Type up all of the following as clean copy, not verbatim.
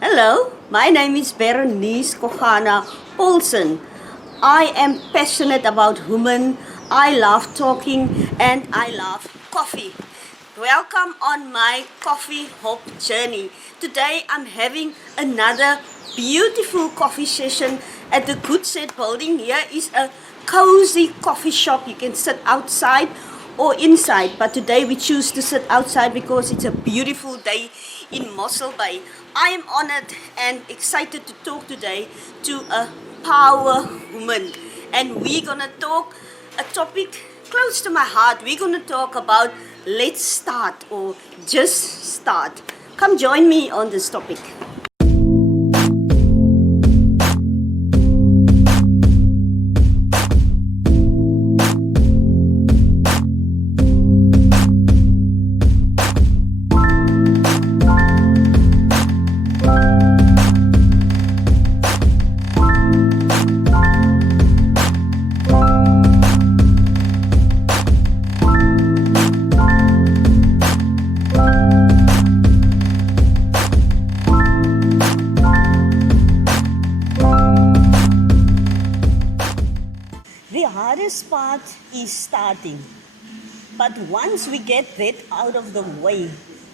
Hello, my name is Berenice Kohana Olsen. I am passionate about women. I love talking and I love coffee. Welcome on my coffee hop journey. Today I'm having another beautiful coffee session at the Good Set building. Here is a cozy coffee shop. You can sit outside or inside, but today we choose to sit outside because it's a beautiful day in Mossel Bay. I am honored and excited to talk today to a power woman, and we're gonna talk a topic close to my heart. We're gonna talk about let's start or just start. Come join me on this topic. The hardest part is starting. But once we get that out of the way,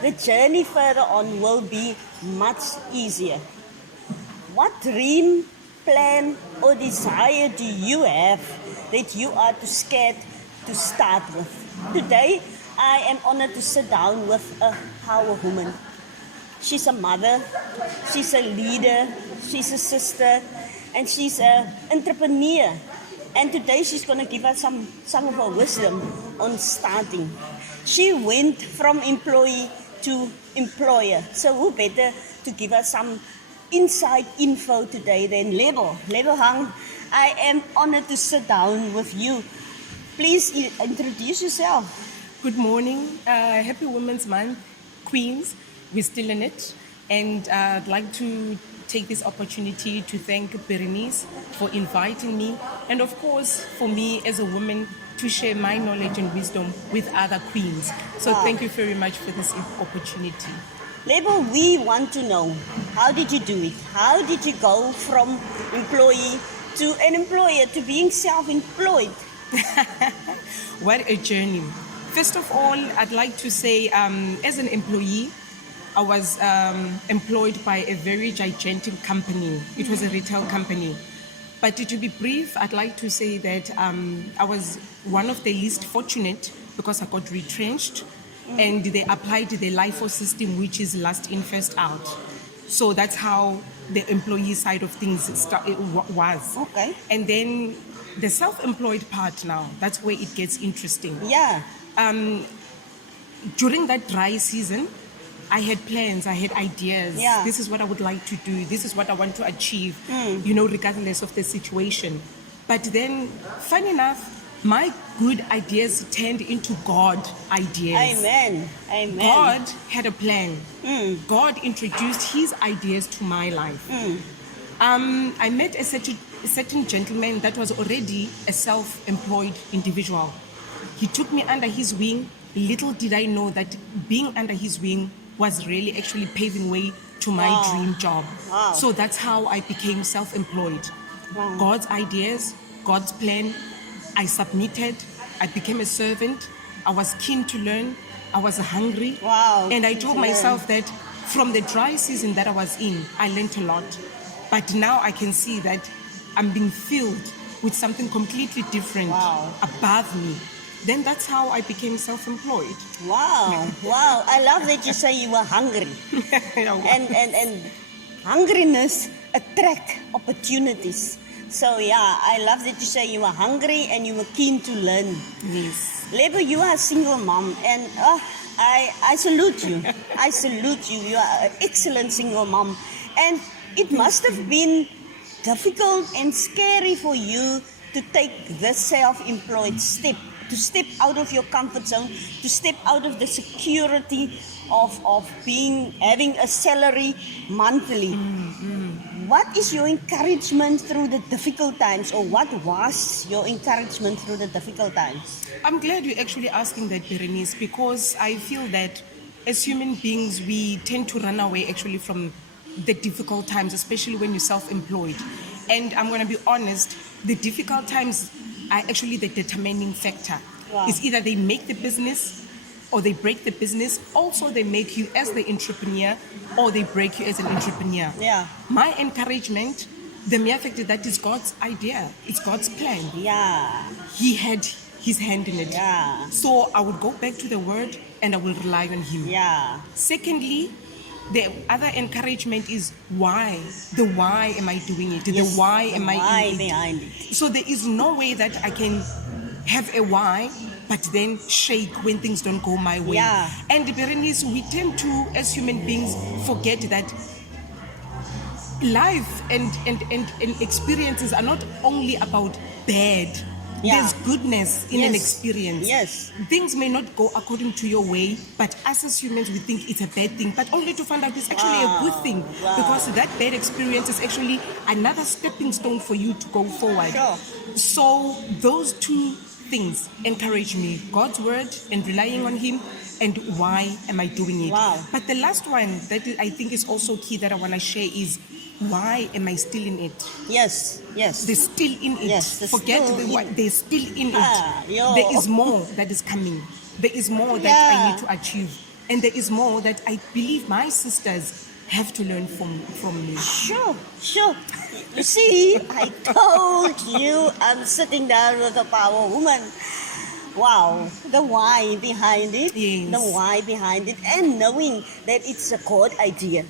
the journey further on will be much easier. What dream, plan, or desire do you have that you are too scared to start with? Today, I am honored to sit down with a power woman. She's a mother, she's a leader, she's a sister, and she's an entrepreneur. And today she's going to give us some of her wisdom on starting. She went from employee to employer. So who better to give us some inside info today than Lebo? Lebo Hang, I am honored to sit down with you. Please introduce yourself. Good morning. Happy Women's Month, Queens. We're still in it. And I'd like to take this opportunity to thank Berenice for inviting me. And of course, for me as a woman, to share my knowledge and wisdom with other queens. So thank you very much for this opportunity. Lebo, we want to know, how did you do it? How did you go from employee to an employer to being self-employed? What a journey. First of all, I'd like to say, as an employee, I was employed by a very gigantic company. It was a retail company. But to be brief, I'd like to say that I was one of the least fortunate because I got retrenched and they applied the LIFO system, which is last in, first out. So that's how the employee side of things was. Okay. And then the self-employed part now, that's where it gets interesting. Yeah. During that dry season, I had plans, I had ideas. Yeah. This is what I would like to do. This is what I want to achieve, regardless of the situation. But then, funny enough, my good ideas turned into God ideas. Amen. Amen. God had a plan. God introduced his ideas to my life. I met a certain gentleman that was already a self-employed individual. He took me under his wing. Little did I know that being under his wing was really actually paving way to my dream job. Wow. So that's how I became self-employed. Wow. God's ideas, God's plan. I submitted. I became a servant. I was keen to learn. I was hungry. Wow. And I told myself that from the dry season that I was in, I learned a lot. But now I can see that I'm being filled with something completely different above me. Then that's how I became self-employed. Wow. Wow. I love that you say you were hungry. and hungriness attract opportunities. So yeah, I love that you say you were hungry and you were keen to learn. Yes. Lebo, you are a single mom and I salute you. I salute you. You are an excellent single mom. And it must have been difficult and scary for you to take this self-employed step, to step out of your comfort zone, to step out of the security of having a salary monthly. What is your encouragement through the difficult times, or what was your encouragement through the difficult times? I'm glad you're actually asking that, Berenice, because I feel that as human beings, we tend to run away actually from the difficult times, especially when you're self-employed. And I'm going to be honest, the difficult times are actually the determining factor. Wow. It's either they make the business or they break the business. Also, they make you as the entrepreneur or they break you as an entrepreneur. Yeah. My encouragement, the mere fact that is God's idea. It's God's plan. Yeah. He had his hand in it. Yeah. So I would go back to the word and I will rely on him. Yeah. Secondly, the other encouragement is why. The why am I doing it? Yes, The why the am I why in it? behind it. So there is no way that I can have a why, but then shake when things don't go my way. Yeah. And Berenice, we tend to, as human beings, forget that life and experiences are not only about bad. Yeah. There's goodness in an Yes. experience. Yes. Things may not go according to your way, but us as humans, we think it's a bad thing, but only to find out it's actually a good thing. Wow. Because that bad experience is actually another stepping stone for you to go forward. Sure. So those two things encourage me, God's word and relying on him, and why am I doing it? Wow. But the last one that I think is also key that I want to share is, why am I still in it? Yes. Yes. They're still in it. Yes, they're Forget still the in why. it. They're still in Ah, it. yo. There is more that is coming. There is more that Yeah. I need to achieve. And there is more that I believe my sisters have to learn from me. Sure, sure. You see, I told you I'm sitting down with a power woman. Wow, the why behind it, Yes. the why behind it, and knowing that it's a God idea.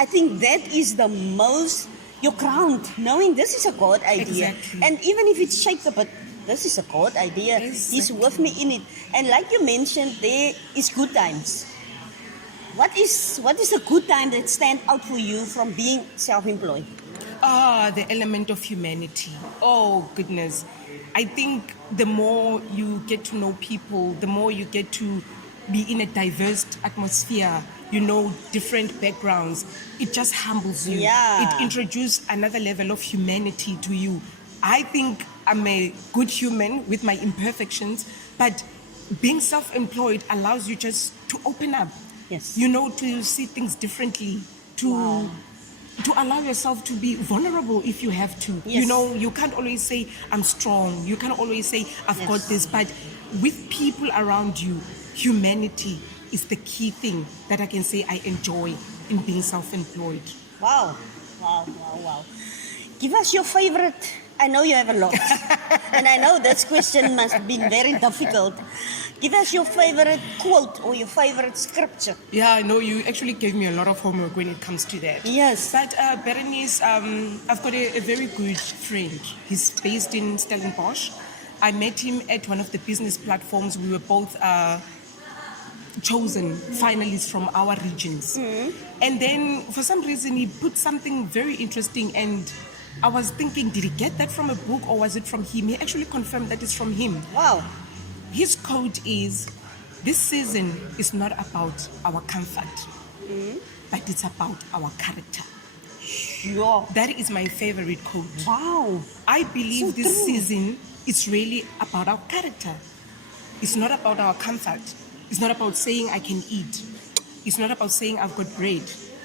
I think that is the most, you're crowned, knowing this is a God idea. Exactly. And even if it's shaped a bit, this is a God idea. He's Exactly. with me in it. And like you mentioned, there is good times. What is a good time that stand out for you from being self-employed? The element of humanity. Oh, goodness. I think the more you get to know people, the more you get to be in a diverse atmosphere, you know, different backgrounds, it just humbles you. Yeah. It introduces another level of humanity to you. I think I'm a good human with my imperfections, but being self-employed allows you just to open up. Yes. You know, to see things differently, to allow yourself to be vulnerable if you have to. Yes. You know, you can't always say, I'm strong. You can't always say, I've Yes. got this. But with people around you, humanity is the key thing that I can say I enjoy in being self-employed. Wow, wow, wow, wow. Give us your favorite. I know you have a lot. And I know this question must have been very difficult. Give us your favorite quote or your favorite scripture. Yeah, I know you actually gave me a lot of homework when it comes to that. Yes. But Berenice, I've got a very good friend. He's based in Stellenbosch. I met him at one of the business platforms. We were both chosen finalists from our regions. And then for some reason he put something very interesting, and I was thinking, did he get that from a book or was it from him? He actually confirmed that it's from him. Wow. His quote is, this season is not about our comfort, but it's about our character. Sure. That is my favorite quote. Wow. I believe So this true. season is really about our character. It's not about our comfort. It's not about saying I can eat. It's not about saying I've got bread.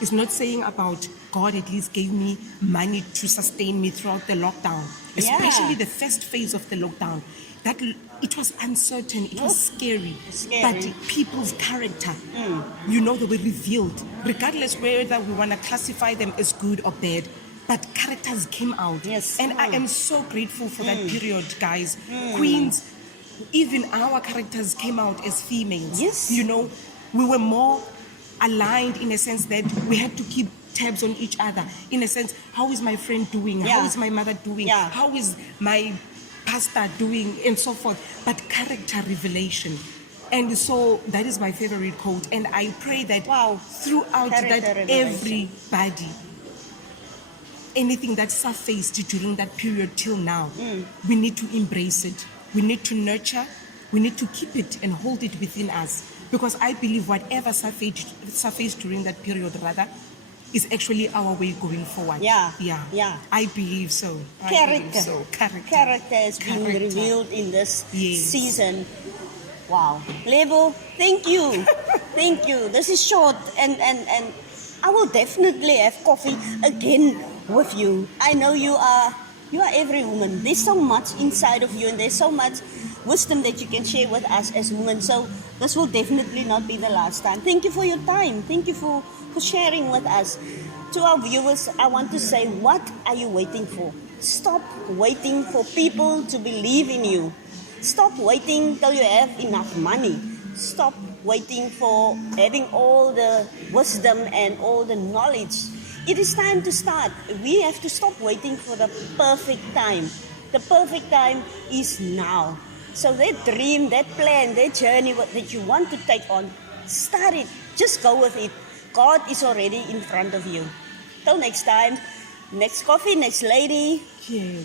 It's not saying about God at least gave me money to sustain me throughout the lockdown, especially Yeah. the first phase of the lockdown. That it was uncertain, it was scary, Scary. but people's character, you know, they were revealed, regardless whether we want to classify them as good or bad. But characters came out. Yes. And I am so grateful for that period, guys. Queens, even our characters came out as females. Yes. You know, we were more aligned in a sense that we had to keep tabs on each other. In a sense, how is my friend doing? Yeah. How is my mother doing? Yeah. How is my pastor doing? And so forth. But character revelation. And so that is my favorite quote. And I pray that Wow. throughout Character that revelation. everybody, anything that surfaced during that period till now, we need to embrace it. We need to nurture. We need to keep it and hold it within us. Because I believe whatever surfaced during that period, rather, is actually our way going forward. Yeah. Yeah. Yeah. I believe so. I Character. believe so. Character is being Character. revealed in this Yes. season. Wow. Lebo, thank you. Thank you. This is short and I will definitely have coffee again with you. I know you are every woman. There's so much inside of you and there's so much wisdom that you can share with us as women. So this will definitely not be the last time. Thank you for your time. Thank you for sharing with us. To our viewers, I want to say, what are you waiting for? Stop waiting for people to believe in you. Stop waiting till you have enough money. Stop waiting for having all the wisdom and all the knowledge. It is time to start. We have to stop waiting for the perfect time. The perfect time is now. So that dream, that plan, that journey that you want to take on, start it. Just go with it. God is already in front of you. Till next time, next coffee, next lady. Yeah.